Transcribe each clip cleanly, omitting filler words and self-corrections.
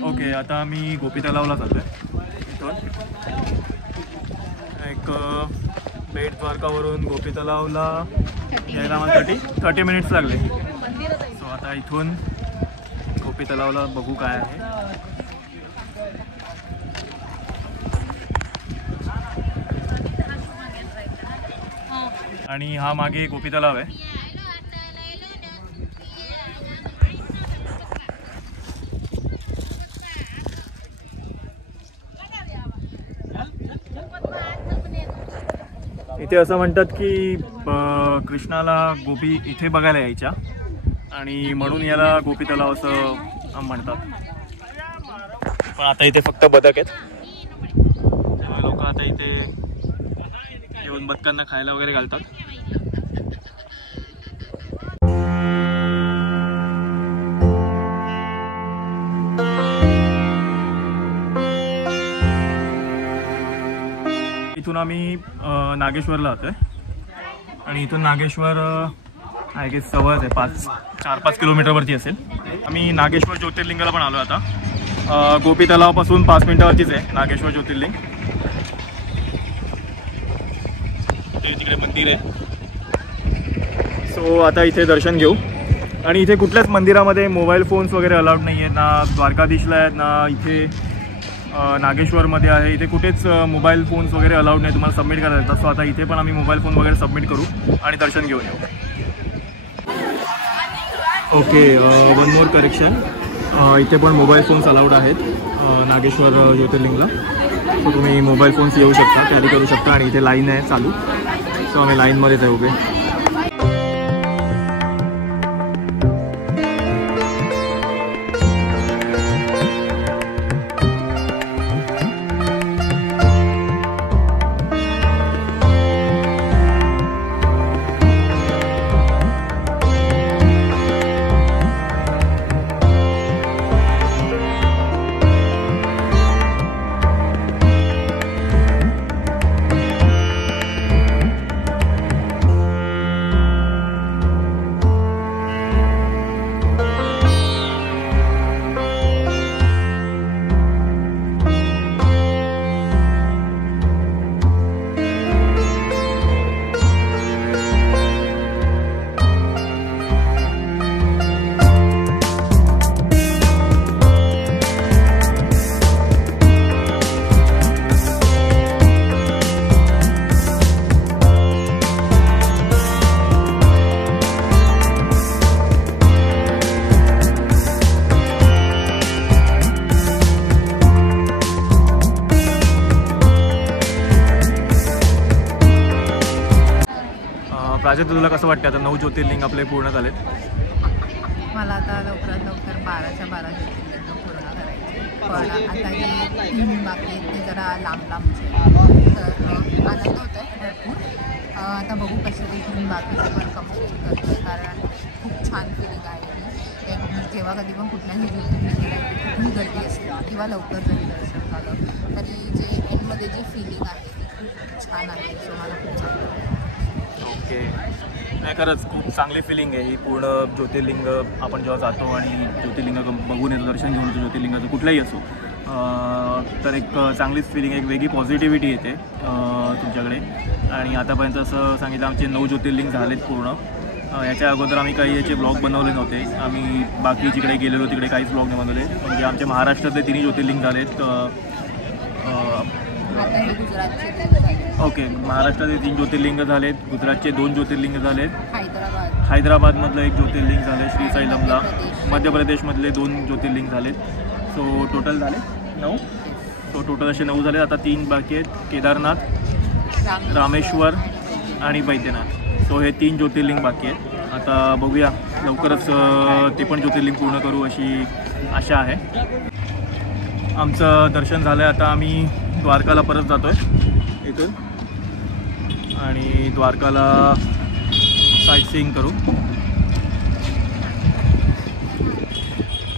Okay, आता आम्ही गोपी तलावला जातोय. इथून एक बेट द्वारकावरून गोपी तलावला यायला मला 30 मिनिट्स लागले. सो आता इथून गोपी तलावला बघू काय आहे. आणि हा मागे गोपी तलाव आहे. इथे असं म्हणतात की कृष्णाला गोपी इथे बघायला यायच्या आणि म्हणून याला गोपी तलाव असं म्हणतात. पण आता इथे फक्त बदक आहेत. लोक आता इथे येऊन बदकांना खायला वगैरे घालतात. इथून आम्ही नागेश्वरला जातोय आणि इथून नागेश्वर आय गेस जवळच आहे, 4-5 किलोमीटरवरती असेल. आम्ही नागेश्वर ज्योतिर्लिंगाला पण आलो. आता गोपी तलावापासून 5 मिनिटावरतीच आहे नागेश्वर ज्योतिर्लिंग. तिकडे मंदिर आहे. सो आता इथे दर्शन घेऊ. आणि इथे कुठल्याच मंदिरामध्ये मोबाईल फोन्स वगैरे अलाउड नाही आहेत, ना द्वारकाधीशला आहेत ना इथे नागेश्वरमध्ये आहे. इथे कुठेच मोबाईल फोन्स वगैरे अलाउड नाही, तुम्हाला सबमिट करायला येतात. सो आता इथे पण आम्ही मोबाईल फोन वगैरे सबमिट करू आणि दर्शन घेऊन येऊ. ओके, वन मोर करेक्शन, इथे पण मोबाईल फोन्स अलाउड आहेत नागेश्वर ज्योतिर्लिंगला. सो तुम्ही मोबाईल फोन्स येऊ शकता, कॅरी करू शकता. आणि इथे लाईन आहे चालू. सो आम्ही लाईनमध्येच आहे उभे. प्राजक्ता, तुला कसं वाटतं आता 9 ज्योतिर्लिंग आपले पूर्ण झालेत? मला आता लवकरात लवकर 12च्या 12 ज्योतिर्लिंग पूर्ण करायचे. पण आता जे 3 बाकी आहेत ते जरा लांबचे, तर आनंद होत आहे भरपूर. आता बघू कसे ते 3 बाकीचे पण कंप्लीट करतो, कारण खूप छान फिलिंग आहे. जेव्हा कधी पण कुठल्याही ज्योतिर्लिंगाला कुठली गर्दी असते किंवा लवकर जरी दर्शन झालं तरी जे एंडमध्ये जे फिलिंग आहे ते खूप छान आहे. सो मला खूप छान वाटतं. ओके, नाही खरंच खूप चांगली फिलिंग आहे ही. पूर्ण ज्योतिर्लिंग आपण जेव्हा जातो आणि ज्योतिर्लिंग बघून येतो, दर्शन घेऊन येतो ज्योतिर्लिंगाचं कुठलाही असो, तर एक चांगलीच फिलिंग, एक वेगळी पॉझिटिव्हिटी येते तुमच्याकडे. आणि आतापर्यंत असं सांगितलं आमचे 9 ज्योतिर्लिंग झालेत पूर्ण. याच्या अगोदर आम्ही काही याचे ब्लॉग बनवले नव्हते. आम्ही बाकी जिकडे गेलेलो तिकडे काहीच ब्लॉग नाही बनवले. म्हणजे आमच्या महाराष्ट्रातले 3 ज्योतिर्लिंग झालेत. ओके, महाराष्ट्राचे 3 ज्योतिर्लिंग झालेत, गुजरातचे 2 ज्योतिर्लिंग झालेत, हैदराबादमधलं 1 ज्योतिर्लिंग झालं श्रीशैलमला, मध्य प्रदेशमधले 2 ज्योतिर्लिंग झालेत. सो टोटल झाले 9. सो टोटल असे 9 झाले. आता 3 बाकी आहेत, केदारनाथ, रामेश्वर आणि बैद्यनाथ. सो हे 3 ज्योतिर्लिंग बाकी आहेत. आता बघूया लवकरच ते पण ज्योतिर्लिंग पूर्ण करू अशी आशा आहे. आमचं दर्शन झालं आहे. आता आम्ही द्वारकाला परत जातो आहे इथून आणि द्वारकाला साईट सीइंग करू.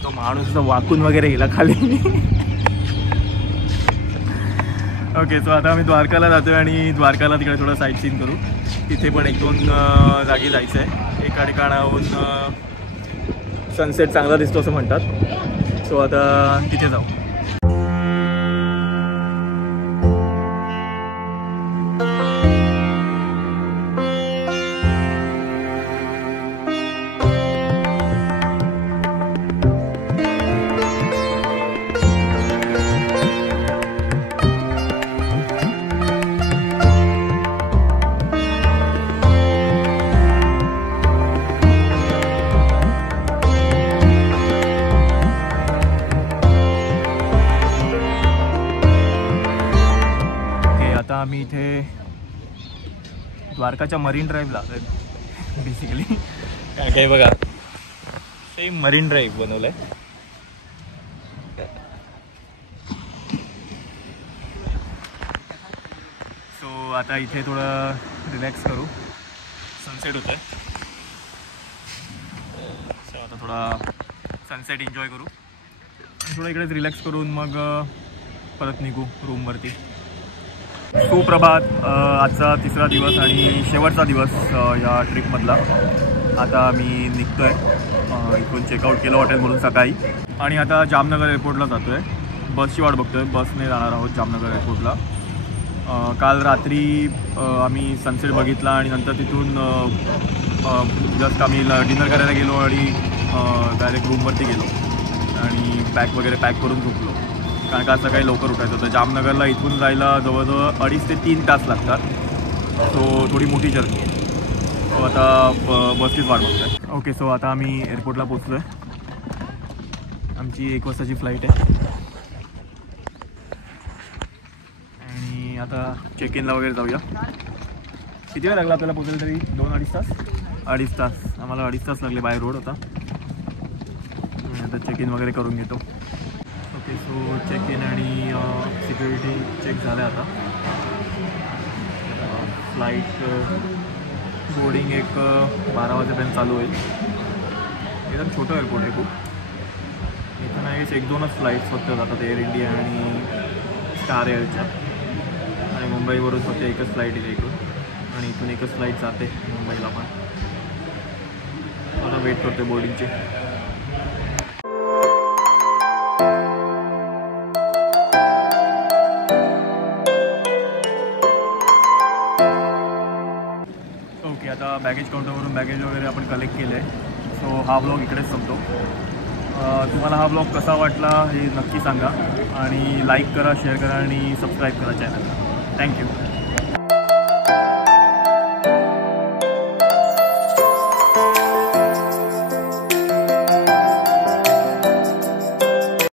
तो माणूस वाकून वगैरे गेला खाली. ओके, सो आता आम्ही द्वारकाला जातो आहे आणि द्वारकाला तिकडे थोडं साईट सीइंग करू. तिथे पण 1-2 जागी जायचं आहे. एका ठिकाणाहून सनसेट चांगला दिसतो असं म्हणतात. सो आता तिथे जाऊ. आता आम्ही इथे द्वारकाच्या मरीन ड्राईव्हला बेसिकली काय काय बघा सेम मरीन ड्राईव्ह बनवलंय. सो आता इथे थोडं रिलॅक्स करू. सनसेट होत आहे. सो आता थोडा सनसेट एन्जॉय करू आणि थोडं इकडेच रिलॅक्स करून मग परत निघू रूमवरती. सुप्रभात. आजचा 3रा दिवस आणि शेवटचा दिवस या ट्रिपमधला. आता मी निघतो आहे. इथून चेकआउट केलं हॉटेलमधून सकाळी आणि आता जामनगर एअरपोर्टला जातो आहे. बसची वाट बघतो आहे. बसने जाणार आहोत जामनगर एअरपोर्टला. काल रात्री आम्ही सनसेट बघितला आणि नंतर तिथून जस्ट आम्ही डिनर करायला गेलो आणि डायरेक्ट रूमवरती गेलो आणि बॅग वगैरे पॅक करून झोपलो. कारण का सकाळी लवकर उठायचं होतं. जामनगरला इथून जायला जवळजवळ 2.5 ते 3 तास लागतात. सो थोडी मोठी जर्नी आहे. सो आता बसचीच वाट बघतो आहे. ओके. सो आता आम्ही एअरपोर्टला पोचलो आहे. आमची 1 वाजताची फ्लाईट आहे आणि आता चेक इनला वगैरे जाऊया. किती वेळ लागला आपल्याला पोचेल तरी? 2-2.5 तास. 2.5 तास. आम्हाला 2.5 तास लागले. बाय रोड होता. आता चेक इन वगैरे करून घेतो. ओके. सो चेक इन आणि सिक्युरिटी चेक झालं आता. फ्लाईट बोर्डिंग एक 12 वाजेपर्यंत चालू होईल. एकदम छोटं एअरपोर्ट आहे खूप. इथं नाही 1-2च फ्लाईट्स फक्त जातात एअर इंडिया आणि स्टार एअरच्या. आणि मुंबईवरून फक्त एकच फ्लाईट येते इकडून आणि इथून एकच फ्लाईट जाते मुंबईला पण. मला वेट करते बोर्डिंगची. ओके. आता बॅगेज काउंटरवरून बॅगेज वगैरे आपण कलेक्ट केलं आहे. सो हा व्लॉग इकडेच संपतो. तुम्हाला हा व्लॉग कसा वाटला हे नक्की सांगा आणि लाईक करा, शेअर करा आणि सबस्क्राईब करा चॅनलला. थँक्यू.